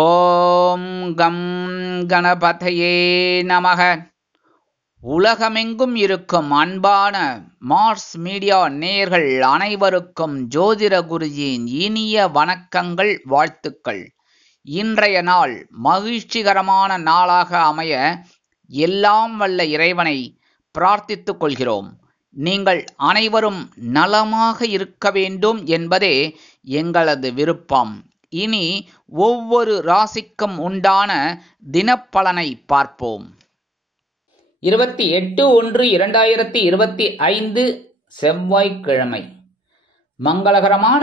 ஓம் come கணபதையே நமக. உலகமெங்கும் இருக்கும் அன்பான மார்ஸ் மீடியா நேயர்கள் அனைவருக்கும் ஜோதிட குருஜியின் இனிய வணக்கங்கள், வாழ்த்துக்கள். இன்றைய நாள் மகிழ்ச்சிகரமான நாளாக அமைய எல்லாம் வல்ல இறைவனை பிரார்த்தித்துக் கொள்கிறோம். நீங்கள் அனைவரும் நலமாக இருக்க வேண்டும் என்பதே எங்களது விருப்பம். இனி ஒவ்வொரு ராசிக்கும் உண்டான தினப்பலனை பார்ப்போம். 28/1/2025 செவ்வாய்க்கிழமை, மங்களகரமான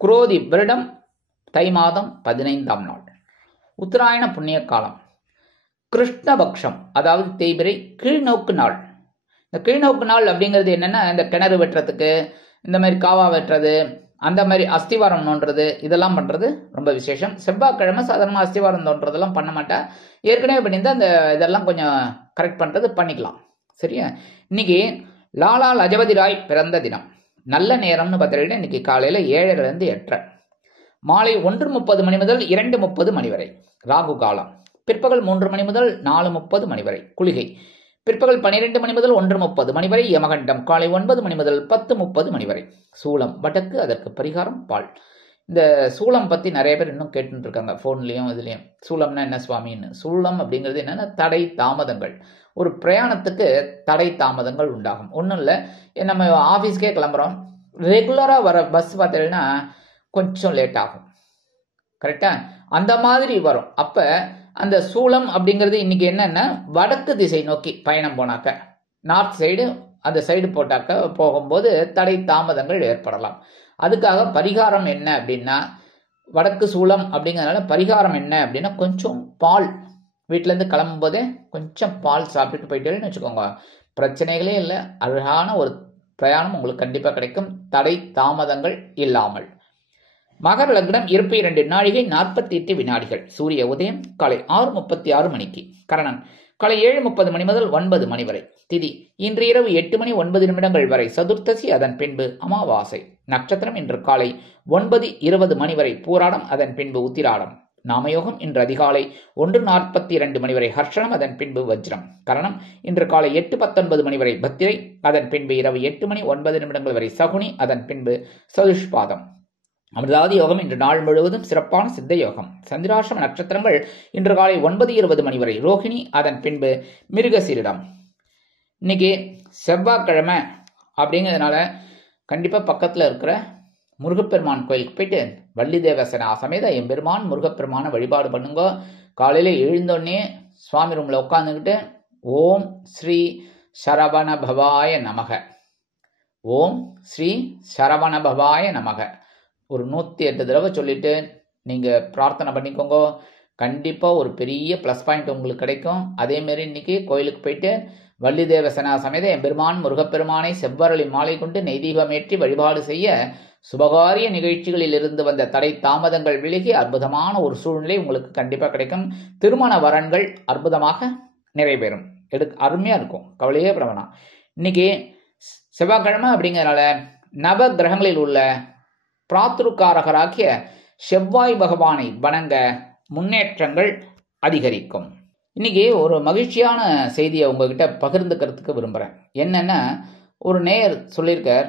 குரோதி வருடம் தை மாதம் 15ஆம் நாள், உத்தராயண புண்ணிய காலம், கிருஷ்ணபக்ஷம், அதாவது தேய்பிறை கீழ்நோக்கு நாள். இந்த கீழ்நோக்கு நாள் அப்படிங்கிறது என்னன்னா, இந்த கிணறு வெட்டுறதுக்கு, இந்த மாதிரி காவா வெட்டுறது, அந்த மாதிரி அஸ்திவாரம் நோன்றது, இதெல்லாம் பண்றது ரொம்ப விசேஷம். செவ்வாய்க்கிழமை சாதாரணமாக அஸ்திவாரம் தோன்றதெல்லாம் பண்ண மாட்டா. ஏற்கனவே பண்ணியிருந்தா அந்த இதெல்லாம் கொஞ்சம் கரெக்ட் பண்றது பண்ணிக்கலாம். சரியா? இன்னைக்கு லாலா லஜபதி ராய் பிறந்த தினம். நல்ல நேரம்னு பார்த்தீங்கன்னா இன்னைக்கு காலையில 7:30 8:30, மாலை 1:30 மணி முதல் 2:30 மணி வரை ராகு காலம், பிற்பகல் 3 மணி முதல் 4:30 மணி வரை குளிகை, பிற்பகல் 12 மணி முதல் 1:30 மணி வரை யமகண்டம், காலை 9 மணி முதல் 10:30 மணி வரை சூலம், வடக்கு, அதற்கு பரிகாரம் பால். இந்த சூலம் பத்தி நிறைய பேர் இன்னும் கேட்டுட்டு இருக்காங்க போன்லயும் இதுலயும். சூலம்னா என்ன சுவாமின்னு. சூலம் அப்படிங்கிறது என்னன்னா தடை தாமதங்கள். ஒரு பிரயாணத்துக்கு தடை தாமதங்கள் உண்டாகும். ஒன்றும் இல்லை, நம்ம ஆஃபீஸ்க்கே கிளம்புறோம், ரெகுலராக வர பஸ் பார்த்தீங்கன்னா கொஞ்சம் லேட் ஆகும். கரெக்டா? அந்த மாதிரி வரும். அப்ப அந்த சூலம் அப்படிங்கிறது இன்னைக்கு என்னன்னா வடக்கு திசை நோக்கி பயணம் போனாக்க, நார்த் சைடு அந்த சைடு போட்டாக்க போகும்போது தடை தாமதங்கள் ஏற்படலாம். அதுக்காக பரிகாரம் என்ன அப்படின்னா, வடக்கு சூலம் அப்படிங்கிறதுனால பரிகாரம் என்ன அப்படின்னா, கொஞ்சம் பால் வீட்டிலேருந்து கிளம்பும் போதே கொஞ்சம் பால் சாப்பிட்டுட்டு போயிட்டேன்னு வச்சுக்கோங்க, பிரச்சனைகளே இல்லை. அழகான ஒரு பிரயாணம் உங்களுக்கு கண்டிப்பாக கிடைக்கும், தடை தாமதங்கள் இல்லாமல். மகர லக்னம், 22 நாழிகை 48 வினாடிகள், சூரிய உதயம் காலை 6:36 மணிக்கு, கரணன் காலை 7:30 மணி முதல் 9 மணி வரை, திதி இன்று இரவு 8 மணி 9 நிமிடங்கள் வரை சதுர்த்தசி, அதன் பின்பு அமாவாசை, நட்சத்திரம் இன்று காலை 9:20 மணி வரை பூராடம், அதன் பின்பு உத்திராடம், நாமயோகம் இன்று அதிகாலை 1:42 மணி வரை ஹர்ஷனம், அதன் பின்பு வஜ்ரம், கரணம் இன்று காலை 8:19 மணி வரை பத்திரை, அதன் பின்பு இரவு 8 மணி 9 நிமிடங்கள் வரை சகுனி, அதன் பின்பு சதுஷ்பாதம். அமிர்தாதி யோகம் இன்று நாள் முழுவதும் சிறப்பான சித்த யோகம். சந்திராசிரம நட்சத்திரங்கள் இன்று காலை 9:20 மணி வரை ரோஹிணி, அதன் பின்பு மிருகசீரிடம். இன்னைக்கு செவ்வாய்க்கிழமை அப்படிங்கிறதுனால கண்டிப்பா பக்கத்துல இருக்கிற முருகப்பெருமான் கோயிலுக்கு போயிட்டு வள்ளி தேவசனா சமேத எம்பெருமான் முருகப்பெருமான வழிபாடு பண்ணுங்க. காலையில எழுந்தோடனே சுவாமி ரூம்ல உட்காந்துக்கிட்டு ஓம் ஸ்ரீ சரவண பவாய நமக, ஓம் ஸ்ரீ சரவண பவாய நமக ஒரு 108 தடவை சொல்லிட்டு நீங்க பிரார்த்தனை பண்ணிக்கோங்க. கண்டிப்பா ஒரு பெரிய பிளஸ் பாயிண்ட் உங்களுக்கு கிடைக்கும். அதே மாதிரி இன்னைக்கு கோயிலுக்கு போயிட்டு வள்ளி தேவசனா சமேத எம்பெருமான் முருகப்பெருமானை செவ்வரளி மாலை கொண்டு நெய்தீபமேற்றி வழிபாடு செய்ய சுபகாரிய நிகழ்ச்சிகளில் இருந்து வந்த தடை தாமதங்கள் விலகி அற்புதமான ஒரு சூழ்நிலை உங்களுக்கு கண்டிப்பா கிடைக்கும். திருமண வரன்கள் அற்புதமாக நிறைவேறும். அருமையா இருக்கும், கவலையே பிரமணம். இன்னைக்கு செவ்வாய்க்கிழமை அப்படிங்கிறதுனால நவ கிரகங்களில் உள்ள பிராத்ருக்காரகராகிய செவ்வாய் பகவானை வணங்க முன்னேற்றங்கள் அதிகரிக்கும். இன்னைக்கு ஒரு மகிழ்ச்சியான செய்தியை உங்ககிட்ட பகிர்ந்துக்கிறதுக்கு விரும்புகிறேன். என்னன்னா, ஒரு நேயர் சொல்லியிருக்கார்,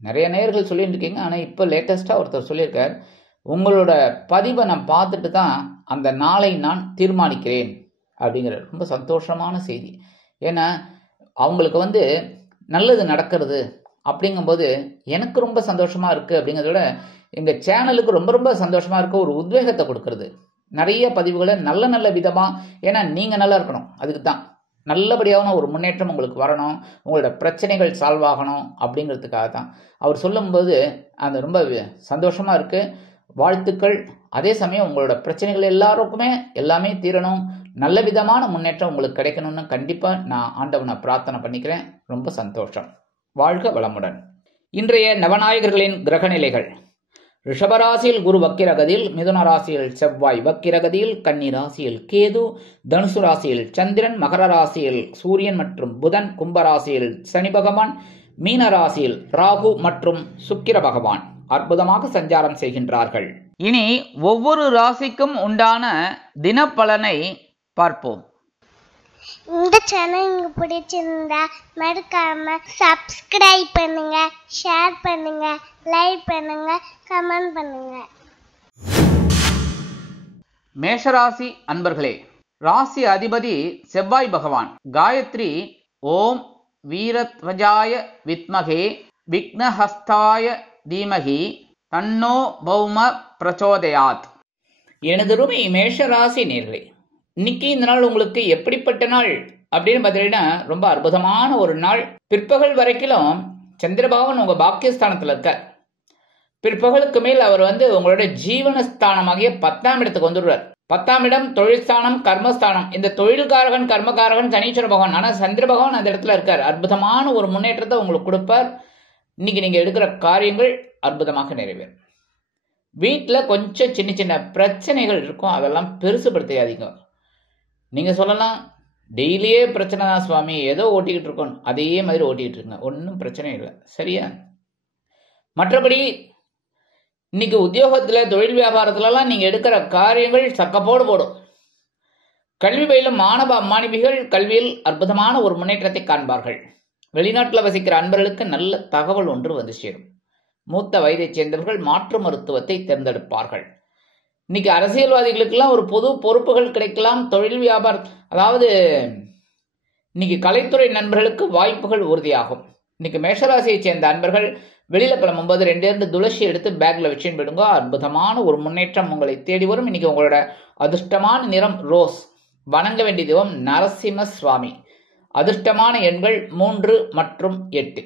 நிறைய நேயர்கள் சொல்லிட்டு இருக்கீங்க, ஆனால் இப்போ லேட்டஸ்டாக ஒருத்தர் சொல்லியிருக்கார், உங்களோட பதிவை நான் பார்த்துட்டு தான் அந்த நாளை நான் தீர்மானிக்கிறேன் அப்படிங்கிற ரொம்ப சந்தோஷமான செய்தி. ஏன்னா அவங்களுக்கு நல்லது நடக்கிறது அப்படிங்கும்போது எனக்கு ரொம்ப சந்தோஷமா இருக்கு. அப்படிங்கிறத விட எங்க சேனலுக்கு ரொம்ப ரொம்ப சந்தோஷமா இருக்கு, ஒரு உத்வேகத்தை கொடுக்கறது. நிறைய பதிவுகளை நல்ல நல்ல விதமா, ஏன்னா நீங்க நல்லா இருக்கணும், அதுக்கு தான் நல்லபடியான ஒரு முன்னேற்றம் உங்களுக்கு வரணும், உங்களோட பிரச்சனைகள் சால்வ் ஆகணும் அப்படிங்கிறதுக்காக தான் அவர் சொல்லும்போது அந்த ரொம்ப சந்தோஷமா இருக்கு. வாழ்த்துக்கள். அதே சமயம் உங்களோட பிரச்சனைகள் எல்லாமே தீரணும், நல்ல விதமான முன்னேற்றம் உங்களுக்கு கிடைக்கணும்னு கண்டிப்பா நான் ஆண்டவனை பிரார்த்தனை பண்ணிக்கிறேன். ரொம்ப சந்தோஷம். வாழ்க வளமுடன். இன்றைய நவநாயகர்களின் கிரக நிலைகள்: ரிஷபராசியில் குரு வக்கிரகதியில், மிதுன ராசியில் செவ்வாய் வக்கிரகதியில், கன்னி ராசியில் கேது, தனுசு ராசியில் சந்திரன், மகர ராசியில் சூரியன் மற்றும் புதன், கும்பராசியில் சனி பகவான், மீன ராசியில் ராகு மற்றும் சுக்கிர பகவான் அற்புதமாக சஞ்சாரம் செய்கின்றார்கள். இனி ஒவ்வொரு ராசிக்கும் உண்டான தினப்பலனை பார்ப்போம். இந்த சேனல் உங்களுக்கு பிடிச்சிருந்தா மறக்காம சப்ஸ்கிரைப் பண்ணுங்க, ஷேர் பண்ணுங்க, லைக் பண்ணுங்க, கமெண்ட் பண்ணுங்க. மேஷராசி அன்பர்களே, ராசி அதிபதி செவ்வாய் பகவான். காயத்ரி ஓம் வீரத்வஜாய வித்மகே விக்னஹஸ்தாய தீமகி தன்னோ பௌம பிரச்சோதயாத். எனதருமை மேஷராசி நேர்களே, இன்னைக்கு இந்த நாள் உங்களுக்கு எப்படிப்பட்ட நாள் அப்படின்னு பார்த்தீங்கன்னா ரொம்ப அற்புதமான ஒரு நாள். பிற்பகல் வரைக்கும் சந்திரபகவான் உங்க பாக்கியஸ்தானத்தில் இருக்கார். பிற்பகலுக்கு மேல் அவர் உங்களோட ஜீவனஸ்தானமாகிய 10ஆம் இடத்துக்கு வந்துடுறார். 10ஆம் இடம் தொழில்ஸ்தானம், கர்மஸ்தானம். இந்த தொழில்காரகன் கர்மகாரகன் சனீஸ்வர பகவான். ஆனால் சந்திர பகவான் அந்த இடத்துல இருக்கார். அற்புதமான ஒரு முன்னேற்றத்தை உங்களுக்கு கொடுப்பார். இன்னைக்கு நீங்க எடுக்கிற காரியங்கள் அற்புதமாக நிறைவேறும். வீட்டில் கொஞ்சம் சின்ன சின்ன பிரச்சனைகள் இருக்கும், அதெல்லாம் பெருசுபடுத்தாதீங்க. நீங்க சொல்லலாம், டெய்லியே பிரச்சனை தான் சுவாமி, ஏதோ ஓட்டிக்கிட்டு இருக்கோம், அதே மாதிரி ஓட்டிக்கிட்டு இருக்குங்க, ஒன்றும் பிரச்சனை இல்லை, சரியா? மற்றபடி இன்னைக்கு உத்தியோகத்துல தொழில் வியாபாரத்துலலாம் நீங்க எடுக்கிற காரியங்கள் சக்கப்போடு போடும். கல்வி பயிலும் மாணவ மாணவிகள் கல்வியில் அற்புதமான ஒரு முன்னேற்றத்தை காண்பார்கள். வெளிநாட்டில் வசிக்கிற அன்பர்களுக்கு நல்ல தகவல் ஒன்று வந்து சேரும். மூத்த வயதைச் சேர்ந்தவர்கள் மாற்று மருத்துவத்தை தேர்ந்தெடுப்பார்கள். இன்னைக்கு அரசியல்வாதிகளுக்கெல்லாம் ஒரு பொது பொறுப்புகள் கிடைக்கலாம். தொழில் வியாபாரம், அதாவது இன்னைக்கு கலைத்துறை நண்பர்களுக்கு வாய்ப்புகள் உறுதியாகும். இன்னைக்கு மேஷராசியை சேர்ந்த அன்பர்கள் வெளியில கிளம்பும்போது 2 துளசி எடுத்து பேக்ல வச்சு விடுங்க. அற்புதமான ஒரு முன்னேற்றம் உங்களை தேடி வரும். இன்னைக்கு உங்களோட அதிர்ஷ்டமான நிறம் ரோஸ். வணங்க வேண்டிய தெய்வம் நரசிம்ம சுவாமி. அதிர்ஷ்டமான எண்கள் 3 மற்றும் 8.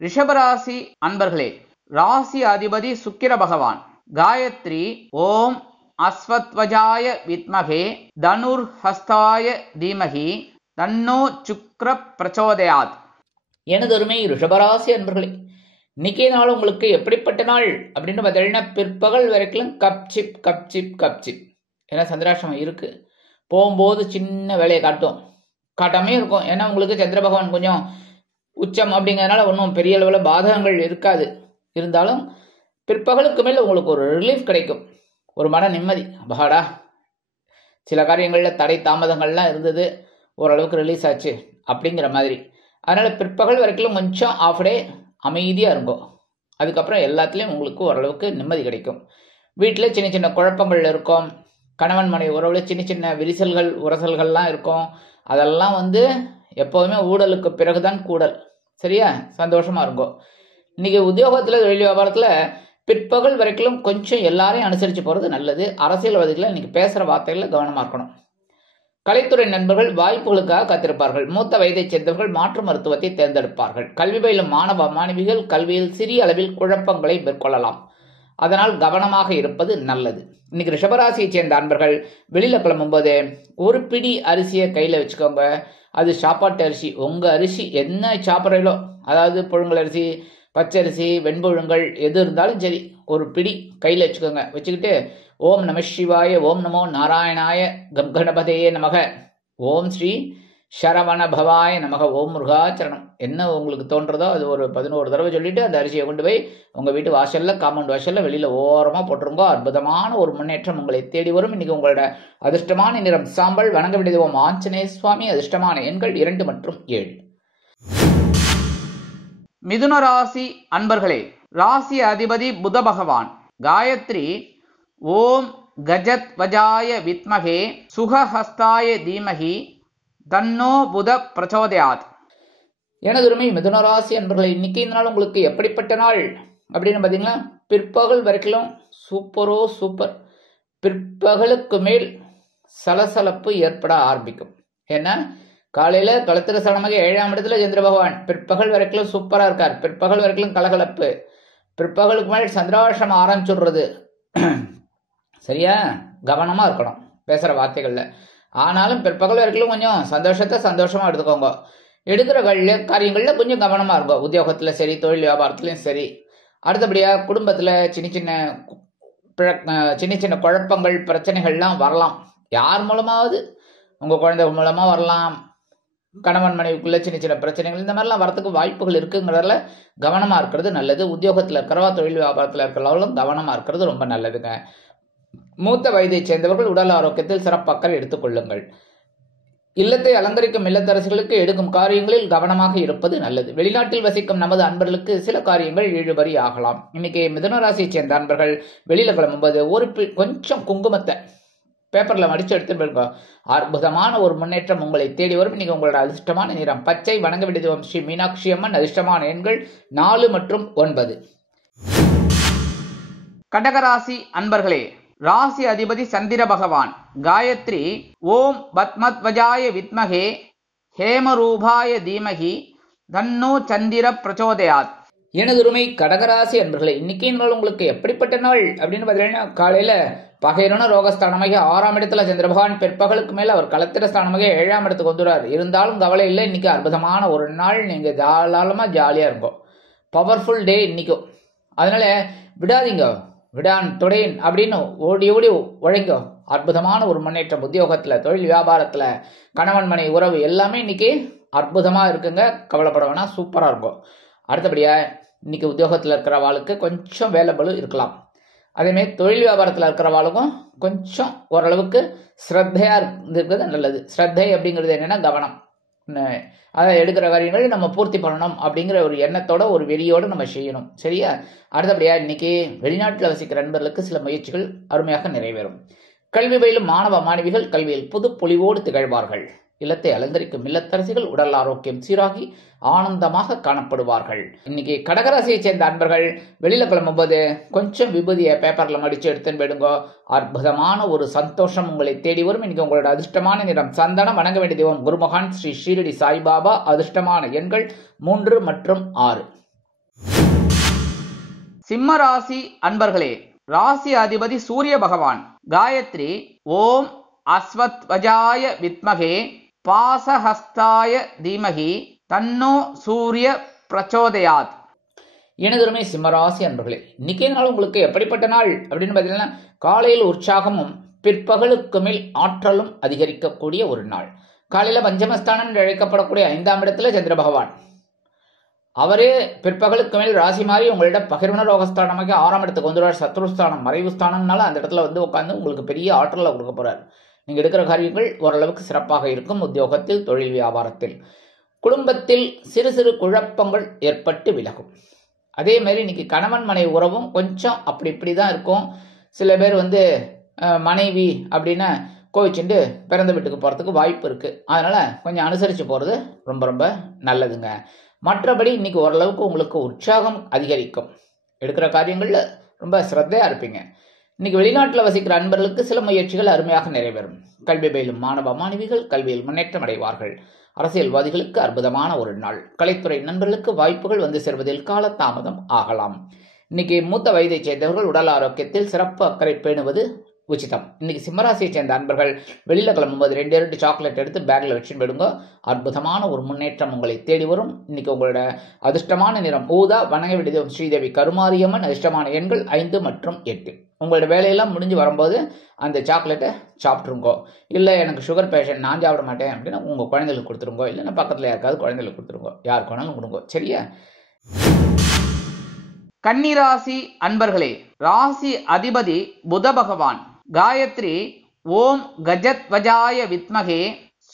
ரிஷபராசி அன்பர்களே, ராசி அதிபதி சுக்கிர பகவான். காயத்ரி ஓம் அஸ்வத்வஜாய வித்மகே தனுர் ஹஸ்தாய தீமகி தன்னோ சுக்ர பிரச்சோதயாத். எனதொருமை ரிஷபராசி அன்பர்களே, இன்னைக்கே நாள் உங்களுக்கு எப்படிப்பட்ட நாள் அப்படின்னு பார்த்தீங்கன்னா பிற்பகல் வரைக்கும் கப்சிப் கப்சிப் கப்சிப். ஏன்னா சந்திராஷ்டமம் இருக்கு. போகும்போது சின்ன வேலையை காட்டாமே இருக்கும். ஏன்னா உங்களுக்கு சந்திர பகவான் கொஞ்சம் உச்சம் அப்படிங்கிறதுனால ஒன்றும் பெரிய அளவில் பாதகங்கள் இருக்காது. இருந்தாலும் பிற்பகலுக்கு மேல் உங்களுக்கு ஒரு ரிலீஃப் கிடைக்கும், ஒரு மன நிம்மதி. பகாடா, சில காரியங்களில் தடை தாமதங்கள்லாம் இருந்தது, ஓரளவுக்கு ரிலீஸ் ஆச்சு அப்படிங்கிற மாதிரி. அதனால் பிற்பகல் வரைக்கும் கொஞ்சம் ஆஃப் டே அமைதியாக இருக்கும். அதுக்கப்புறம் எல்லாத்துலேயும் உங்களுக்கு ஓரளவுக்கு நிம்மதி கிடைக்கும். வீட்டில் சின்ன சின்ன குழப்பங்கள் இருக்கும். கணவன் மனைவி உறவுல சின்ன சின்ன விரிசல்கள் உரசல்கள்லாம் இருக்கும். அதெல்லாம் எப்போதுமே ஊழலுக்கு பிறகுதான் கூடல், சரியா? சந்தோஷமாக இருக்கும். இன்றைக்கி உத்தியோகத்தில் தொழில் வியாபாரத்தில் பிற்பகல் வரைக்கும் கொஞ்சம் எல்லாரையும் அனுசரித்து போகிறது நல்லது. அரசியல்வாதிகளை இன்றைக்கி பேசுகிற வார்த்தைகளில் கவனமாக இருக்கணும். கலைத்துறை நண்பர்கள் வாய்ப்புகளுக்காக காத்திருப்பார்கள். மூத்த வயதைச் சேர்ந்தவர்கள் மாற்று மருத்துவத்தை தேர்ந்தெடுப்பார்கள். கல்வி பயிலும் மாணவ மாணவிகள் கல்வியில் சிறிய அளவில் குழப்பங்களை மேற்கொள்ளலாம். அதனால் கவனமாக இருப்பது நல்லது. இன்னைக்கு ரிஷபராசியை சேர்ந்த அன்பர்கள் வெளியில கிளம்பும்போது ஒரு பிடி அரிசியை கையில் வச்சுக்கோங்க. அது சாப்பாட்டு அரிசி, உங்கள் அரிசி என்ன சாப்பிட்றீங்களோ, அதாவது புழுங்கல் அரிசி, பச்சரிசி, வெண்புழுங்கல் எது இருந்தாலும் சரி, ஒரு பிடி கையில் வச்சுக்கோங்க. வச்சுக்கிட்டு ஓம் நம சிவாய, ஓம் நமோ நாராயணாய, கம் கணபதையே நமக, ஓம் ஸ்ரீ சரவண பவாய நமக, ஓம் முருகாச்சரணம், என்ன உங்களுக்கு தோன்றதோ அது ஒரு 11 தடவை சொல்லிட்டு அந்த அரிசியை கொண்டு போய் உங்கள் வீட்டு வாசலில், காம்பவுண்ட் வாசலில் வெளியில் ஓரமாக போட்டுருங்கோ. அற்புதமான ஒரு முன்னேற்றம் உங்களை தேடி வரும். இன்னைக்கு உங்களோட அதிர்ஷ்டமான நிறம் சாம்பல். வணங்க வேண்டிய தெய்வம் ஆஞ்சநேய சுவாமி. அதிர்ஷ்டமான எண்கள் 2 மற்றும் 7. மிதுன ராசி அன்பர்களே, ராசி அதிபதி புத பகவான். காயத்ரி ஓம் கஜத்வஜாய வித்மகே சுகஹஸ்தாய தீமகி தன்னோ புத பிரச்சோதயாத். எனதுரிமை மிதுனராசி அன்பர்களை, இன்னைக்கு இந்த நாள் உங்களுக்கு எப்படிப்பட்ட நாள் அப்படின்னு பார்த்தீங்கன்னா பிற்பகல் வரைக்கும் சூப்பரோ சூப்பர். பிற்பகலுக்கு மேல் சலசலப்பு ஏற்பட ஆரம்பிக்கும். ஏன்னா காலையில் களத்திர சனமாக 7ஆம் இடத்துல சந்திர பகவான் பிற்பகல் வரைக்கும் சூப்பராக இருக்கார். பிற்பகல் வரைக்கும் கலகலப்பு. பிற்பகலுக்கு மேல் சந்திராஷ்டிரமம் ஆரம்பிச்சுடுறது. சரியா? கவனமாக இருக்கணும் பேசுகிற வார்த்தைகளில். ஆனாலும் பிற்பகல் வரைக்கும் கொஞ்சம் சந்தோஷமாக எடுத்துக்கோங்க. எடுக்கிற காரியங்களில் கொஞ்சம் கவனமாக இருக்கும். உத்தியோகத்தில் சரி, தொழில் வியாபாரத்துலையும் சரி. அடுத்தபடியாக குடும்பத்தில் சின்ன சின்ன குழப்பங்கள் பிரச்சனைகள்லாம் வரலாம். யார் மூலமாவது, உங்கள் குழந்தை மூலமாக வரலாம், கணவன் மனைவிக்குள்ள சின்ன சின்ன பிரச்சனைகள் இந்த மாதிரிலாம் வரத்துக்கு வாய்ப்புகள் இருக்குங்கிறதுல கவனமாக இருக்கிறது நல்லது. உத்தியோகத்தில் இருக்கிறவா, தொழில் வியாபாரத்தில் இருக்கிறவங்களும் கவனமாக இருக்கிறது ரொம்ப நல்லதுங்க. மூத்த வயதை சேர்ந்தவர்கள் உடல் ஆரோக்கியத்தில் சிறப்பு அக்கறை எடுத்துக்கொள்ளுங்கள். இல்லத்தை அலங்கரிக்கும் இல்லத்தரசிகளுக்கு எடுக்கும் காரியங்களில் கவனமாக இருப்பது நல்லது. வெளிநாட்டில் வசிக்கும் நமது அன்பர்களுக்கு சில காரியங்கள் இழுபறி ஆகலாம். இன்னைக்கு மிதுன ராசியை சேர்ந்த அன்பர்கள் வெளியில கிளம்பும்போது கொஞ்சம் குங்குமத்தை பேப்பர்ல மடிச்சு எடுத்துட்டு போயிருக்கோம். அற்புதமான ஒரு முன்னேற்றம் உங்களை தேடி வரும். இன்னைக்கு உங்களோட அதிர்ஷ்டமான நிறம் பச்சை. வணங்க வேண்டிய தெய்வம் ஸ்ரீ மீனாட்சி அம்மன். அதிர்ஷ்டமான எண்கள் 4 மற்றும் 9. கடகராசி அன்பர்களே, ராசி அதிபதி சந்திர பகவான். காயத்ரி ஓம் பத்மத்வஜாய வித்மகே ஹேமரூபாய தீமகி தன்னோ சந்திர பிரச்சோதயாத். எனதுரிமை கடகராசி அன்பர்களே, இன்னைக்கு நாள் உங்களுக்கு எப்படிப்பட்ட நாள் அப்படின்னு பார்த்தீங்கன்னா, காலையில பகைரன ரோகஸ்தானமாக 6ஆம் இடத்துல சந்திர பகவான், பிற்பகலுக்கு மேல அவர் களத்திர ஸ்தானமாக 7ஆம் இடத்துக்கு வந்துடுறார். இருந்தாலும் கவலை இல்லை, இன்னைக்கு அற்புதமான ஒரு நாள். நீங்க தாராளமா ஜாலியா இருக்கும். பவர்ஃபுல் டே இன்னைக்கும். அதனால விடாதீங்க, விடான் தொடையின் அப்படின்னு ஓடி ஓடி உழைங்க. அற்புதமான ஒரு முன்னேற்றம் உத்தியோகத்துல, தொழில் வியாபாரத்துல, கணவன் மனை உறவு எல்லாமே இன்னைக்கு அற்புதமா இருக்குங்க. கவலைப்பட வேணாம், சூப்பரா இருக்கும். அடுத்தபடியா இன்னைக்கு உத்தியோகத்தில் இருக்கிறவாளுக்கு கொஞ்சம் வேலை பளு இருக்கலாம். அதேமாதிரி தொழில் வியாபாரத்தில் இருக்கிறவாளுக்கும் கொஞ்சம் ஓரளவுக்கு ஸ்ரத்தையா இருக்கிறது நல்லது. ஸ்ரத்தை அப்படிங்கிறது என்னன்னா கவனம். அதை எடுக்கிற காரியங்கள் நம்ம பூர்த்தி பண்ணணும் அப்படிங்கிற ஒரு எண்ணத்தோட, ஒரு வெறியோடு நம்ம செய்யணும். சரியா? அடுத்தபடியா இன்னைக்கு வெளிநாட்டில் வசிக்கிற நண்பர்களுக்கு சில முயற்சிகள் அருமையாக நிறைவேறும். கல்வி பயிலும் மாணவ மாணவிகள் கல்வியில் புது பொலிவோடு திகழ்வார்கள். இல்லத்தை அலங்கரிக்கும் இல்லத்தரசிகள் உடல் ஆரோக்கியம் சீராகி ஆனந்தமாக காணப்படுவார்கள். இன்னைக்கு கடகராசியை சேர்ந்த அன்பர்கள் வெளியில கிளம்பும்போது கொஞ்சம் விபூதியை பேப்பர்ல மடிச்சு எடுத்துன்னு போயிடுங்க. அற்புதமான ஒரு சந்தோஷம் உங்களை தேடி வரும். இன்னைக்கு உங்களோட அதிர்ஷ்டமான நிறம் சந்தனம். வணங்க வேண்டிய தெய்வம் குருமகான் ஸ்ரீ ஷீரடி சாய்பாபா. அதிர்ஷ்டமான எண்கள் 3 மற்றும் 6. சிம்ம ராசி அன்பர்களே, ராசி அதிபதி சூரிய பகவான். காயத்ரி ஓம் அஸ்வத்வஜாய வித்மகே பாசஹஸ்தாய தீமகி தன்னோ சூரிய பிரச்சோதயாத். எனதுரிமை சிம்மராசி அன்பர்களே, இன்னைக்கே நாள் உங்களுக்கு எப்படிப்பட்ட நாள் அப்படின்னு பார்த்தீங்கன்னா, காலையில் உற்சாகமும் பிற்பகலுக்கு மேல் ஆற்றலும் அதிகரிக்கக்கூடிய ஒரு நாள். காலையில பஞ்சமஸ்தானம் என்று அழைக்கப்படக்கூடிய 5ஆம் இடத்துல சந்திர பகவான், அவரே பிற்பகலுக்கு மேல் ராசி மாறி உங்களிடம் பகிர்வன ரோகஸ்தானமாக 6ஆம் இடத்துக்கு வந்துடுவார். சத்ருஸ்தானம், மறைவு ஸ்தானம்னால அந்த இடத்துல வந்து உட்காந்து உங்களுக்கு பெரிய ஆற்றலை கொடுக்க போறார். நீங்க எடுக்கிற காரியங்கள் ஓரளவுக்கு சிறப்பாக இருக்கும். உத்தியோகத்தில், தொழில் வியாபாரத்தில், குடும்பத்தில் சிறு சிறு குழப்பங்கள் ஏற்பட்டு விலகும். அதே மாதிரி இன்னைக்கு கணவன் மனைவி உறவும் கொஞ்சம் அப்படி இப்படி தான் இருக்கும். சில பேர் வந்து மனைவி அப்படின்னா கோவிச்சுட்டு பிறந்த வீட்டுக்கு போகிறதுக்கு வாய்ப்பு இருக்குது. அதனால் கொஞ்சம் அனுசரித்து போகிறது ரொம்ப ரொம்ப நல்லதுங்க. மற்றபடி இன்னைக்கு ஓரளவுக்கு உங்களுக்கு உற்சாகம் அதிகரிக்கும். எடுக்கிற காரியங்களில் ரொம்ப சிரத்தையாக இருப்பீங்க. இன்னைக்கு வெளிநாட்டில் வசிக்கிற அன்பர்களுக்கு சில முயற்சிகள் அருமையாக நிறைவேறும். கல்வி பயிலும் மாணவ மாணவிகள் கல்வியில் முன்னேற்றம் அடைவார்கள். அரசியல்வாதிகளுக்கு அற்புதமான ஒரு நாள். கலைத்துறை நண்பர்களுக்கு வாய்ப்புகள் வந்து சேர்வதில் காலதாமதம் ஆகலாம். இன்னைக்கு மூத்த வயதை சேர்ந்தவர்கள் உடல் ஆரோக்கியத்தில் சிறப்பு அக்கறை பேணுவது உச்சிதம். இன்னைக்கு சிம்மராசியை சேர்ந்த அன்பர்கள் வெளியில கிளம்பும்போது 2 சாக்லேட் எடுத்து பேக்ல வச்சு விடுங்க. அற்புதமான ஒரு முன்னேற்றம் உங்களை தேடி வரும். இன்னைக்கு உங்களோட அதிர்ஷ்டமான நிறம் ஊதா. வணங்க வேண்டிய ஸ்ரீதேவி கருமாரியம்மன். அதிர்ஷ்டமான எண்கள் 5 மற்றும் 8. உங்களோட வேலையெல்லாம் முடிஞ்சு வரும்போது அந்த சாக்லேட்டை சாப்பிட்ருங்கோ. இல்லை எனக்கு சுகர் பேஷண்ட் நான் சாப்பிட மாட்டேன் அப்படின்னா உங்கள் குழந்தைகளுக்கு கொடுத்துருங்கோ. இல்லைன்னா பக்கத்தில் யாருக்காவது குழந்தைகளுக்கு கொடுத்துருங்கோ. யாருக்கு வேணாலும் கொடுங்கோ. சரியா? கன்னிராசி அன்பர்களே, ராசி அதிபதி புத பகவான். காயத்ரி ஓம் கஜத்வஜாய வித்மகே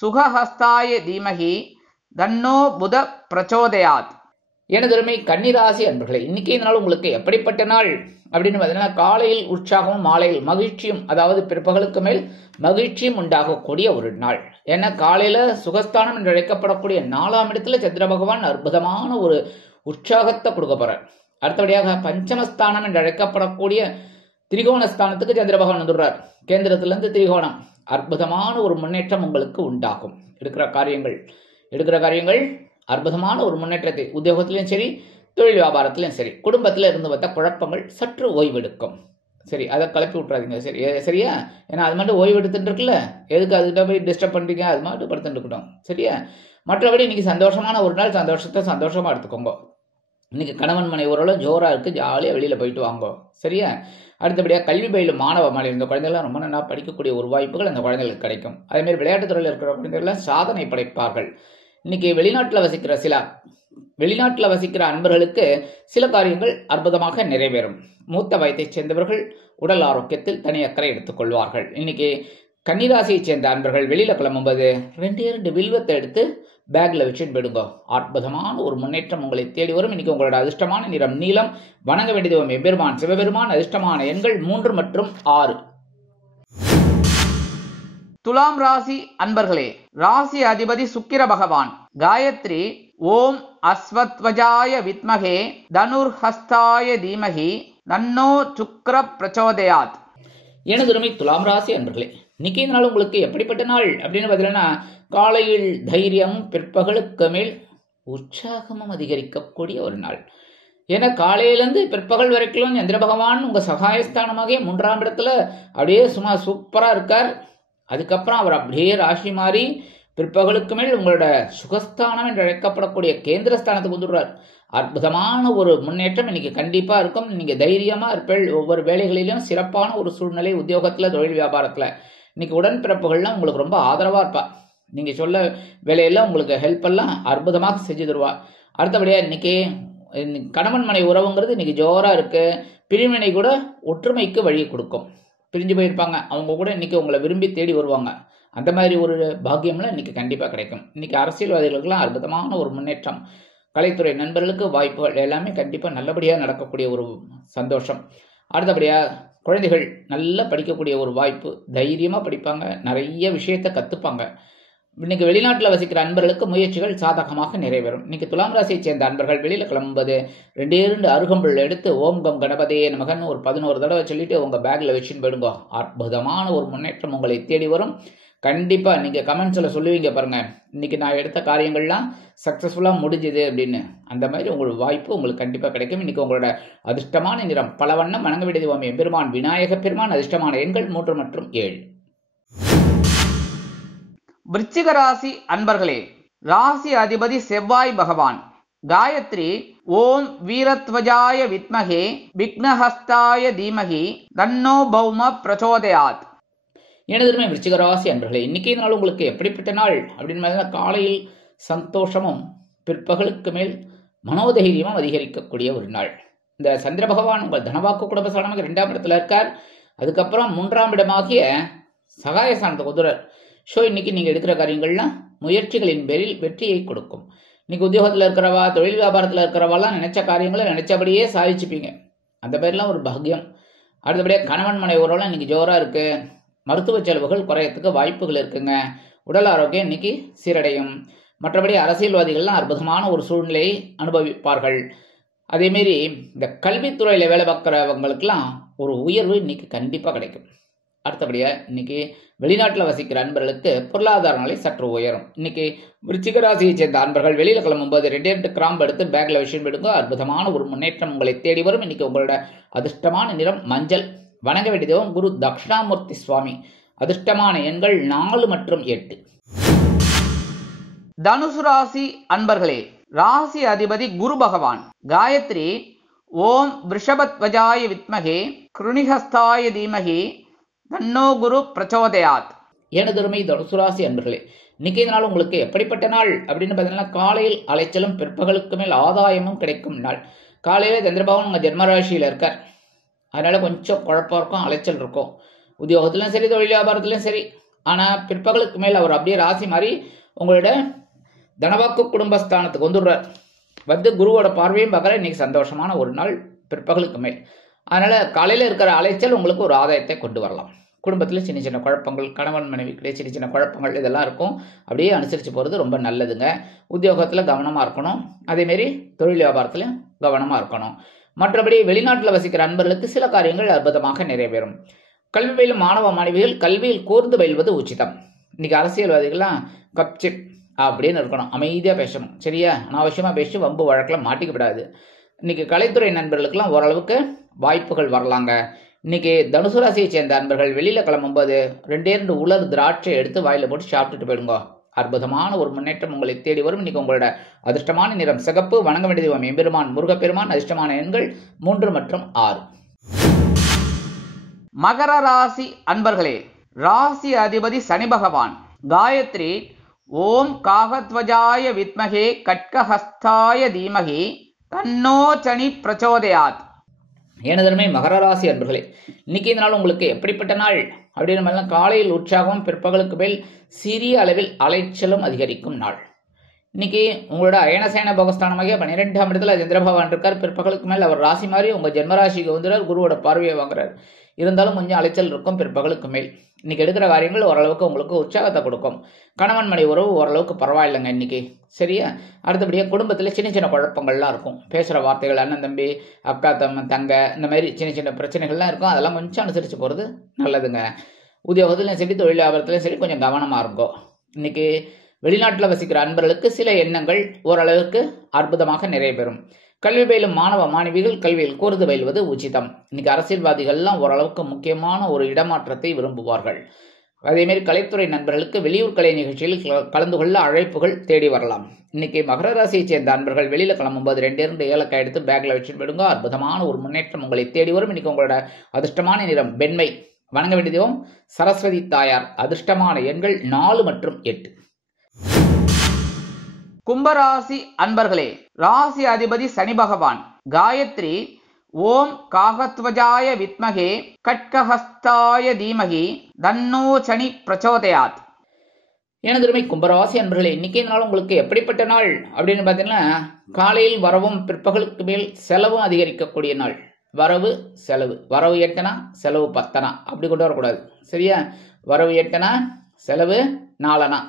சுகஹஸ்தாய தீமகி தன்னோ புத பிரச்சோதயாத். எனதருமை கன்னிராசி அன்பர்களே, இன்னைக்கு நாள் உங்களுக்கு எப்படிப்பட்ட நாள் அப்படின்னு பார்த்தீங்கன்னா, காலையில் உற்சாகமும் மாலையில் மகிழ்ச்சியும், அதாவது பிற்பகலுக்கு மேல் மகிழ்ச்சியும் உண்டாகக்கூடிய ஒரு நாள். ஏன்னா காலையில சுகஸ்தானம் என்று அழைக்கப்படக்கூடிய 4ஆம் இடத்துல சந்திர பகவான் அற்புதமான ஒரு உற்சாகத்தை கொடுக்க போறார். அடுத்தபடியாக பஞ்சமஸ்தானம் என்று அழைக்கப்படக்கூடிய திரிகோணஸ்தானத்துக்கு சந்திர பகவான் வந்துடுறார். கேந்திரத்திலிருந்து திரிகோணம். அற்புதமான ஒரு முன்னேற்றம் உங்களுக்கு உண்டாகும். எடுக்கிற காரியங்கள் அற்புதமான ஒரு முன்னேற்றத்தை உத்தியோகத்திலையும் சரி, தொழில் வியாபாரத்திலையும் சரி, குடும்பத்தில் இருந்து வந்த குழப்பங்கள் சற்று ஓய்வெடுக்கும். சரி, அதை கிளப்பி விட்டுறாதீங்க. சரியா? ஏன்னா அது மட்டும் ஓய்வு எடுத்துட்டு இருக்குல்ல, எதுக்கு அதுக்கிட்ட போய் டிஸ்டர்ப் பண்ணுறீங்க? அது மட்டும் படுத்துட்டு இருக்கட்டும். சரியா? மற்றபடி இன்னைக்கு சந்தோஷமான ஒரு நாள். சந்தோஷமா எடுத்துக்கோங்க. இன்னைக்கு கணவன் மனை ஓரளவு ஜோரா இருக்கு. ஜாலியாக வெளியில் போயிட்டு வாங்கோ. சரியா? அடுத்தபடியாக கல்வி பயிலும் மாணவ மாணவி இந்த குழந்தைகள்லாம் ரொம்ப நல்லா படிக்கக்கூடிய ஒரு வாய்ப்புகள் அந்த குழந்தைகளுக்கு கிடைக்கும். அதேமாதிரி விளையாட்டுத் துறையில் இருக்கிற குழந்தைகள்லாம் சாதனை படைப்பார்கள். இன்னைக்கு வெளிநாட்டில் வசிக்கிற அன்பர்களுக்கு சில காரியங்கள் அற்புதமாக நிறைவேறும். மூத்த வயதைச் சேர்ந்தவர்கள் உடல் ஆரோக்கியத்தில் தனி அக்கறை எடுத்துக் கொள்வார்கள். இன்னைக்கு கன்னிராசியை சேர்ந்த அன்பர்கள் வெளியில கிளம்பும்போது 2 வில்வத்தை எடுத்து பேக்ல வச்சுன்னு போயிடுங்க. அற்புதமான ஒரு முன்னேற்றம் உங்களை தேடி வரும். இன்னைக்கு உங்களோட அதிர்ஷ்டமான நிறம் நீலம். வணங்க வேண்டியது எம்பெருமான் சிவபெருமான். அதிர்ஷ்டமான எண்கள் 3 மற்றும் 6. துலாம் ராசி அன்பர்களே, ராசி அதிபதி சுக்கிர பகவான். காயத்ரி ஓம் அஸ்வத்வஜாய வித்மகே தனுர்ஹஸ்தாய தீமகி தன்னோ சுக்ர பிரச்சோதயாத். எனதுரிமை துலாம் ராசி அன்பர்களே, இன்னைக்கு இந்த நாள் உங்களுக்கு எப்படிப்பட்ட நாள் அப்படின்னு பார்த்தீங்கன்னா, காலையில் தைரியம், பிற்பகலுக்கு மேல் உற்சாகமும் அதிகரிக்கக்கூடிய ஒரு நாள். ஏன்னா காலையிலேருந்து பிற்பகல் வரைக்கும் சந்திர பகவான் உங்க சகாயஸ்தானமாக 3ஆம் இடத்துல அப்படியே சும்மா சூப்பரா இருக்கார். அதுக்கப்புறம் அவர் அப்படியே ராசி மாறி பிற்பகலுக்கு மேல் உங்களோட சுகஸ்தானம் என்று அழைக்கப்படக்கூடிய கேந்திரஸ்தானத்துக்கு வந்துடுறார். அற்புதமான ஒரு முன்னேற்றம் இன்னைக்கு கண்டிப்பா இருக்கும். நீங்க தைரியமா இருப்பீள். ஒவ்வொரு வேலைகளிலும் சிறப்பான ஒரு சூழ்நிலை, உத்தியோகத்துல, தொழில் வியாபாரத்துல இன்னைக்கு உடன்பிறப்புகள்லாம் உங்களுக்கு ரொம்ப ஆதரவா இருப்பா. நீங்க சொல்ல வேலையெல்லாம் உங்களுக்கு ஹெல்ப் எல்லாம் அற்புதமாக செஞ்சு தருவா. அடுத்தபடியா இன்னைக்கு கணவன் மனை உறவுங்கிறது இன்னைக்கு ஜோரா இருக்கு. பிரிவினை கூட ஒற்றுமைக்கு வழி கொடுக்கும். பிரிஞ்சு போயிருப்பாங்க, அவங்க கூட இன்னைக்கு உங்களை விரும்பி தேடி வருவாங்க. அந்த மாதிரி ஒரு பாக்கியம்லாம் இன்னைக்கு கண்டிப்பா கிடைக்கும். இன்னைக்கு அரசியல்வாதிகளுக்கெல்லாம் அற்புதமான ஒரு முன்னேற்றம். கலைத்துறை நண்பர்களுக்கு வாய்ப்புகள் எல்லாமே கண்டிப்பா நல்லபடியா நடக்கக்கூடிய ஒரு சந்தோஷம். அடுத்தபடியா குழந்தைகள் நல்லா படிக்கக்கூடிய ஒரு வாய்ப்பு. தைரியமா படிப்பாங்க, நிறைய விஷயத்தை கத்துப்பாங்க. இன்னைக்கு வெளிநாட்டில் வசிக்கிற அன்பர்களுக்கு முயற்சிகள் சாதகமாக நிறைவேறும். இன்னைக்கு துலாம் ராசியை சேர்ந்த அன்பர்கள் வெளியில கிளம்பும்போது 2 அருகம்புல் எடுத்து ஓம் கம் கணபதியே நமகன் ஒரு 11 தடவை சொல்லிட்டு உங்க பேக்ல வச்சுன்னு போயிடுங்க. அற்புதமான ஒரு முன்னேற்றம் உங்களை தேடி வரும். கண்டிப்பா நீங்க கமெண்ட்ஸ்ல சொல்லுவீங்க பாருங்க, இன்னைக்கு நான் எடுத்த காரியங்கள்லாம் சக்சஸ்ஃபுல்லா முடிஞ்சுது அப்படின்னு. அந்த மாதிரி உங்களுக்கு வாய்ப்பு உங்களுக்கு கண்டிப்பா கிடைக்கும். இன்னைக்கு உங்களோட அதிர்ஷ்டமான நிறம் பல வண்ணம். வணங்க வேண்டியது எம்பெருமான் விநாயக பெருமான். அதிர்ஷ்டமான எண்கள் 3 மற்றும் 7. விருச்சிக ராசி அன்பர்களே, ராசி அதிபதி செவ்வாய் பகவான். காயத்ரி ஓம் வீரத்வஜாய வித்மகே விக்னஹஸ்தாய தீமகி தன்னோ பௌம பிரச்சோதயாத். எனதுமே விருச்சிக ராசி அன்பர்களே, இன்னைக்கு இந்த நாள் உங்களுக்கு எப்படிப்பட்ட நாள் அப்படின்னு காலையில் சந்தோஷமும் பிற்பகலுக்கு மேல் மனோதைரியமும் அதிகரிக்கக்கூடிய ஒரு நாள். இந்த சந்திர பகவான் உங்கள் தனவாக்கு குடும்பஸ்தானமாக 2ஆம் இடத்துல இருக்கார். அதுக்கப்புறம் 3ஆம் இடமாகிய சகாயஸ்தானத்துக்கு வந்துடுறார். ஸோ இன்னைக்கு நீங்கள் எடுக்கிற காரியங்கள்லாம் முயற்சிகளின் பேரில் வெற்றியை கொடுக்கும். இன்னைக்கு உத்தியோகத்தில் இருக்கிறவா, தொழில் வியாபாரத்தில் இருக்கிறவாலாம் நினைச்ச காரியங்களை நினைச்சபடியே சாதிச்சுப்பீங்க. அந்த பேர்லாம் ஒரு பாக்கியம். அடுத்தபடியாக கணவன் மனை உறவுலாம் இன்னைக்கு ஜோராக இருக்கு. மருத்துவ செலவுகள் குறையத்துக்கு வாய்ப்புகள் இருக்குங்க. உடல் ஆரோக்கியம் இன்னைக்கு சீரடையும். மற்றபடி அரசியல்வாதிகள்லாம் அற்புதமான ஒரு சூழ்நிலையை அனுபவிப்பார்கள். அதேமாரி இந்த கல்வித்துறையில் வேலை பார்க்குறவங்களுக்கெல்லாம் ஒரு உயர்வு இன்னைக்கு கண்டிப்பாக கிடைக்கும். அடுத்தபடியாக இன்னைக்கு வெளிநாட்டில் வசிக்கிற அன்பர்களுக்கு பொருளாதார நிலை சற்று உயரும். இன்னைக்கு விருச்சிக ராசியை சேர்ந்த அன்பர்கள் வெளியில் கிளம்பும்போது 2 கிராம்பு எடுத்து பேக்ல விஷயம் விடுங்க. அற்புதமான ஒரு முன்னேற்றம் உங்களை தேடி வரும். இன்னைக்கு உங்களோட அதிர்ஷ்டமான நிறம் மஞ்சள். வணங்க வேண்டியது குரு தட்சிணாமூர்த்தி சுவாமி. அதிர்ஷ்டமான எண்கள் 4 மற்றும் 8. தனுசு ராசி அன்பர்களே, ராசி அதிபதி குரு பகவான். காயத்ரி ஓம் ரிஷபத்வஜாய வித்மகே கிருணிஹஸ்தாய தீமகி தன்னோ குரு பிரச்சோதயாத். எனதுரிமை தனுசு ராசி அன்பர்களே, இன்னைக்கு இந்த நாள் உங்களுக்கு எப்படிப்பட்ட நாள் அப்படின்னு பார்த்தீங்கன்னா, காலையில் அலைச்சலும் பிற்பகலுக்கு மேல் ஆதாயமும் கிடைக்கும் நாள். காலையில சந்திரபகவான் உங்க ஜென்மராசியில இருக்கார். அதனால கொஞ்சம் குழப்பம் இருக்கும், அலைச்சல் இருக்கும். உத்தியோகத்திலும் சரி, தொழில் வியாபாரத்திலும் சரி. ஆனா பிற்பகலுக்கு மேல் அவர் அப்படியே ராசி மாறி உங்களோட தனவாக்கு குடும்பஸ்தானத்துக்கு வந்துடுறார். வந்து குருவோட பார்வையும் பார்க்குற இன்னைக்கு சந்தோஷமான ஒரு நாள் பிற்பகலுக்கு மேல். அதனால காலையில் இருக்கிற அலைச்சல் உங்களுக்கு ஒரு ஆதாயத்தை கொண்டு வரலாம். குடும்பத்தில் சின்ன சின்ன குழப்பங்கள், கணவன் மனைவிக்கிட்டே சின்ன சின்ன குழப்பங்கள் இதெல்லாம் இருக்கும். அப்படியே அனுசரித்து போகிறது ரொம்ப நல்லதுங்க. உத்தியோகத்தில் கவனமாக இருக்கணும். அதேமாரி தொழில் வியாபாரத்திலும் கவனமாக இருக்கணும். மற்றபடி வெளிநாட்டில் வசிக்கிற அன்பர்களுக்கு சில காரியங்கள் அற்புதமாக நிறைவேறும். கல்வி பயிலும் மாணவ மாணவிகள் கல்வியில் கூர்ந்து பயில்வது உச்சிதம். இன்னைக்கு அரசியல்வாதிகள்லாம் கப்சிப் அப்படின்னு இருக்கணும், அமைதியாக பேசணும். சரியா? அனாவசியமாக பேசி வம்பு வழக்கில் மாட்டிக்கப்படாது. இன்னைக்கு கலைத்துறை நண்பர்களுக்கெல்லாம் ஓரளவுக்கு வாய்ப்புகள் வரலாங்க. இன்னைக்கு தனுசு ராசியை சேர்ந்த அன்பர்கள் வெளியில கிளம்பும்போது 2 உலர் திராட்சை எடுத்து வாயில போட்டு சாப்பிட்டுட்டு போயிடுங்க. அற்புதமான ஒரு முன்னேற்றம் உங்களை தேடி வரும். இன்னைக்கு உங்களோட அதிர்ஷ்டமான நிறம் சிகப்பு. வணங்க வேண்டியது எம்பெருமான் முருகப்பெருமான். அதிர்ஷ்டமான எண்கள் 3 மற்றும் 6. மகர ராசி அன்பர்களே, ராசி அதிபதி சனி பகவான். காயத்ரி ஓம் காகத்வஜாய வித்மகே கட்கஹஸ்தாய தீமகி தன்னோ சனி பிரச்சோதயாத். எனதருமை மகர ராசி அன்பர்களே, இன்னைக்கு இந்த நாள் உங்களுக்கு எப்படிப்பட்ட நாள் அப்படின்னு மாதிரி காலையில் உற்சாகம், பிற்பகலுக்கு மேல் சிறிய அளவில் அலைச்சலும் அதிகரிக்கும் நாள். இன்னைக்கு உங்களோட அயனசேன பகஸ்தானமாக 12ஆம் இடத்துல சந்திர பகவான் இருக்கார். பிற்பகலுக்கு மேல் அவர் ராசி மாதிரி உங்க ஜென்மராசிக்கு வந்துடுறார், குருவோட பார்வையை வாங்குறார். இருந்தாலும் கொஞ்சம் அலைச்சல் இருக்கும் பிற்பகலுக்கு மேல். இன்னைக்கு எடுக்கிற காரியங்கள் ஓரளவுக்கு உங்களுக்கு உற்சாகத்தை கொடுக்கும். கணவன் மனைவி உறவு ஓரளவுக்கு பரவாயில்லைங்க இன்னைக்கு, சரியா? அடுத்தபடியாக குடும்பத்தில் சின்ன சின்ன குழப்பங்கள்லாம் இருக்கும். பேசுகிற வார்த்தைகள், அண்ணன் தம்பி, அக்கா தங்க, இந்த மாதிரி சின்ன சின்ன பிரச்சனைகள்லாம் இருக்கும். அதெல்லாம் கொஞ்சம் அனுசரித்து போகிறது நல்லதுங்க. உத்தியோகத்துலையும் சரி, தொழில் வியாபாரத்துலையும் சரி கொஞ்சம் கவனமாக இருக்கும். இன்னைக்கு வெளிநாட்டில் வசிக்கிற அன்பர்களுக்கு சில எண்ணங்கள் ஓரளவுக்கு அற்புதமாக நிறைவேறும். கல்வி பயிலும் மாணவ மாணவிகள் கல்வியில் கூர்ந்து பயில்வது உச்சிதம். இன்னைக்கு அரசியல்வாதிகள்லாம் ஓரளவுக்கு முக்கியமான ஒரு இடமாற்றத்தை விரும்புவார்கள். அதேமாரி கலைத்துறை நண்பர்களுக்கு வெளியூர் கலை நிகழ்ச்சியில் கலந்து கொள்ள அழைப்புகள் தேடி வரலாம். இன்னைக்கு மகர ராசியை சேர்ந்த அன்பர்கள் வெளியில கிளம்பும்போது 2 ஏலக்காய் எடுத்து பேக்ல வச்சுட்டு போயிடுங்க. அற்புதமான ஒரு முன்னேற்றம் உங்களை தேடி வரும். இன்னைக்கு உங்களோட அதிர்ஷ்டமான நிறம் வெண்மை. வணங்க வேண்டிய தெய்வம் சரஸ்வதி தாயார். அதிர்ஷ்டமான எண்கள் 4 மற்றும் 8. கும்பராசி அன்பர்களே, ராசி அதிபதி சனி பகவான். காயத்ரி ஓம் காகத்வஜாய வித்மகே கட்கஹஸ்தாய தீமகி தன்னோ சனி பிரச்சோதயாத். எனதுரிமை கும்பராசி அன்பர்களே, இன்னைக்கு நாள் உங்களுக்கு எப்படிப்பட்ட நாள் அப்படின்னு பார்த்தீங்கன்னா, காலையில் வரவும் பிற்பகலுக்கு மேல் செலவும் அதிகரிக்கக்கூடிய நாள். வரவு செலவு, வரவு 8 செலவு 10 அப்படி கொண்டு வரக்கூடாது, சரியா? வரவு 8 செலவு 4.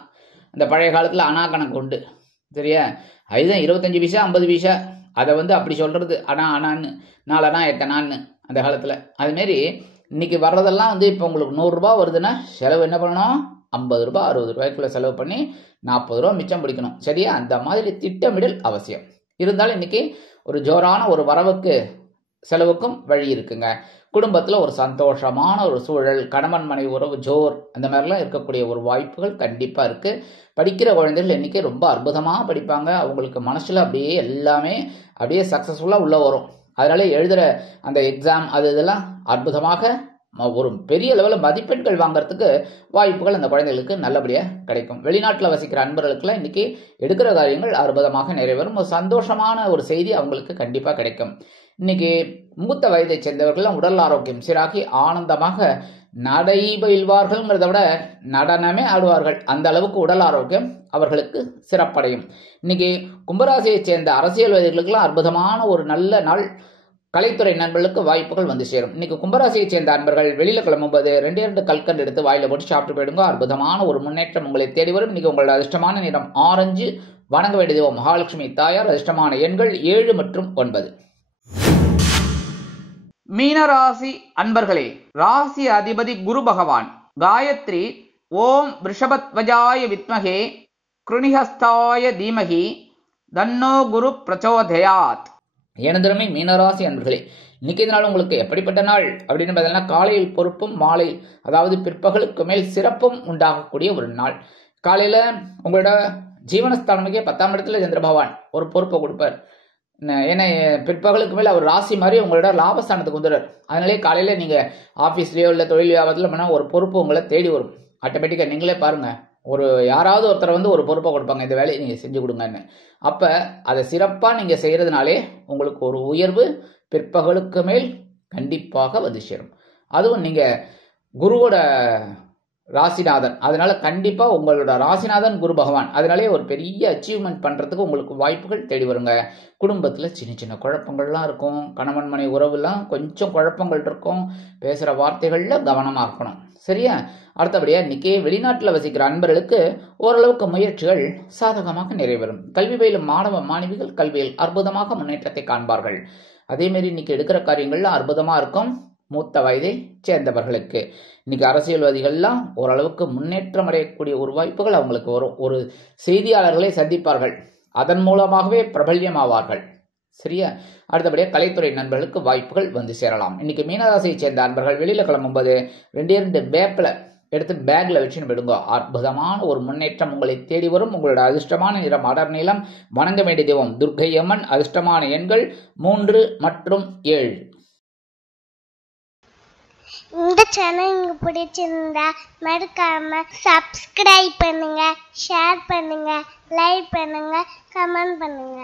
அந்த பழைய காலத்தில் அணா கணக்கு உண்டு, சரியா? அதுதான் 25 பைசா 50 பைசா, அதை அப்படி சொல்றது அணான்னு 4 8 அந்த காலத்தில். அதுமாரி இன்னைக்கு வர்றதெல்லாம் இப்போ உங்களுக்கு 100 ரூபா வருதுன்னா செலவு என்ன பண்ணணும்? 50 ரூபா 60 ரூபாய்க்குள்ள செலவு பண்ணி 40 ரூபா மிச்சம் பிடிக்கணும், சரியா? அந்த மாதிரி திட்டமிடல் அவசியம். இருந்தாலும் இன்னைக்கு ஒரு ஜோரான ஒரு வரவுக்கு செலவுக்கும் வழி இருக்குங்க. குடும்பத்தில் ஒரு சந்தோஷமான ஒரு சூழல், கணவன் மனைவி உறவு ஜோர், அந்த மாதிரிலாம் இருக்கக்கூடிய ஒரு வாய்ப்புகள் கண்டிப்பாக இருக்குது. படிக்கிற குழந்தைகள் இன்றைக்கி ரொம்ப அற்புதமாக படிப்பாங்க. அவங்களுக்கு மனசில் அப்படியே எல்லாமே அப்படியே சக்ஸஸ்ஃபுல்லாக உள்ளே வரும். அதனால எழுதுகிற அந்த எக்ஸாம் இதெல்லாம் அற்புதமாக ஒரு பெரிய லெவலில் மதிப்பெண்கள் வாங்கிறதுக்கு வாய்ப்புகள் அந்த குழந்தைகளுக்கு நல்லபடியாக கிடைக்கும். வெளிநாட்டில் வசிக்கிற அன்பர்களுக்கெல்லாம் இன்றைக்கி எடுக்கிற காரியங்கள் அற்புதமாக நிறைவேறும். ஒரு சந்தோஷமான ஒரு செய்தி அவங்களுக்கு கண்டிப்பாக கிடைக்கும். இன்னைக்கு மூத்த வயதை சேர்ந்தவர்கள் உடல் ஆரோக்கியம் சீராகி ஆனந்தமாக நடைபயில்வார்கள்ங்கிறத விட நடனமே ஆடுவார்கள். அந்த அளவுக்கு உடல் ஆரோக்கியம் அவர்களுக்கு சிறப்படையும். இன்னைக்கு கும்பராசியை சேர்ந்த அரசியல்வாதிகளுக்கெல்லாம் அற்புதமான ஒரு நல்ல நாள். கலைத்துறை நண்பர்களுக்கு வாய்ப்புகள் வந்து சேரும். இன்னைக்கு கும்பராசியை சேர்ந்த அன்பர்கள் வெளியில கிளம்பும்போது 2 கல்கண்டு எடுத்து வாயில போட்டு சாப்பிட்டு போயிடுங்க. அற்புதமான ஒரு முன்னேற்றம் உங்களை தேடி வரும். இன்னைக்கு உங்களோட அதிர்ஷ்டமான நிறம் ஆரஞ்சு. வணங்க வேண்டிய தெய்வம் மகாலட்சுமி தாயார். அதிர்ஷ்டமான எண்கள் 7 மற்றும் 9. மீனராசி அன்பர்களே, ராசி அதிபதி குரு பகவான். காயத்ரி ஓம் ரிஷபத்வஜாய வித்மகே கிருணிஹஸ்தாய தீமகி தன்னோ குரு பிரச்சோதயாத். எனதுமே மீனராசி அன்பர்களே, இன்னைக்கு நாள் உங்களுக்கு எப்படிப்பட்ட நாள் அப்படின்னு பார்த்தீங்கன்னா, காலையில் பொறுப்பும் மாலையில் அதாவது பிற்பகலுக்கு மேல் சிறப்பும் உண்டாகக்கூடிய ஒரு நாள். காலையில் உங்களோட ஜீவனஸ்தானமுக்கே 10ஆம் இடத்துல சந்திர பகவான் ஒரு பொறுப்பை கொடுப்பார். ஏன்னா பிற்பகலுக்கு மேலே அவர் ராசி மாதிரி உங்களோட லாபஸ்தானத்துக்கு வந்துடுறார். அதனாலே காலையில் நீங்கள் ஆஃபீஸ்லேயோ இல்லை தொழில் வியாபாரத்தில் பண்ணால் ஒரு பொறுப்பு உங்களை தேடி வரும். ஆட்டோமேட்டிக்காக நீங்களே பாருங்கள், ஒரு யாராவது ஒருத்தர் ஒரு பொறுப்பை கொடுப்பாங்க, இந்த வேலையை நீங்கள் செஞ்சு கொடுங்கன்னு. அப்போ அதை சிறப்பாக நீங்கள் செய்கிறதுனாலே உங்களுக்கு ஒரு உயர்வு பிற்பகலுக்கு மேல் கண்டிப்பாக வந்து சேரும். அதுவும் நீங்கள் குருவோட ராசிநாதன், அதனால கண்டிப்பாக உங்களோட ராசிநாதன் குரு பகவான், அதனாலே ஒரு பெரிய அச்சீவ்மெண்ட் பண்ணுறதுக்கு உங்களுக்கு வாய்ப்புகள் தேடி வருங்க. குடும்பத்தில் சின்ன சின்ன குழப்பங்கள்லாம் இருக்கும். கணவன் மனை உறவுலாம் கொஞ்சம் குழப்பங்கள் இருக்கும். பேசுகிற வார்த்தைகளில் கவனமாக இருக்கணும், சரியா? அடுத்தபடியாக இன்னைக்கு வெளிநாட்டில் வசிக்கிற அன்பர்களுக்கு ஓரளவுக்கு முயற்சிகள் சாதகமாக நிறைவேறும். கல்வி பயிலும் மாணவ மாணவிகள் கல்வியில் அற்புதமாக முன்னேற்றத்தை காண்பார்கள். அதேமாரி இன்னைக்கு எடுக்கிற காரியங்கள்லாம் அற்புதமாக இருக்கும். மூத்த வயதை சேர்ந்தவர்களுக்கு இன்னைக்கு அரசியல்வாதிகள்லாம் ஓரளவுக்கு முன்னேற்றம் அடையக்கூடிய ஒரு வாய்ப்புகள் அவங்களுக்கு வரும். ஒரு செய்தியாளர்களை சந்திப்பார்கள், அதன் மூலமாகவே பிரபல்யமாவார்கள், சரியா? அடுத்தபடியாக கலைத்துறை நண்பர்களுக்கு வாய்ப்புகள் வந்து சேரலாம். இன்னைக்கு மீனராசியை சேர்ந்த அன்பர்கள் வெளியில கிளம்பும்போது 2 வேப்பிலை எடுத்து பேக்ல வச்சுன்னு விடுங்க. அற்புதமான ஒரு முன்னேற்றம் உங்களை தேடி வரும். உங்களோட அதிர்ஷ்டமான நிறம் அடர் நீளம். வணங்க வேண்டிய தெய்வம் துர்க்கை அம்மன். அதிர்ஷ்டமான எண்கள் 3 மற்றும் 7. இந்த சேனல் உங்களுக்கு பிடிச்சிருந்தா மறக்காம சப்ஸ்கிரைப் பண்ணுங்க, ஷேர் பண்ணுங்க, லைக் பண்ணுங்க, கமெண்ட் பண்ணுங்க.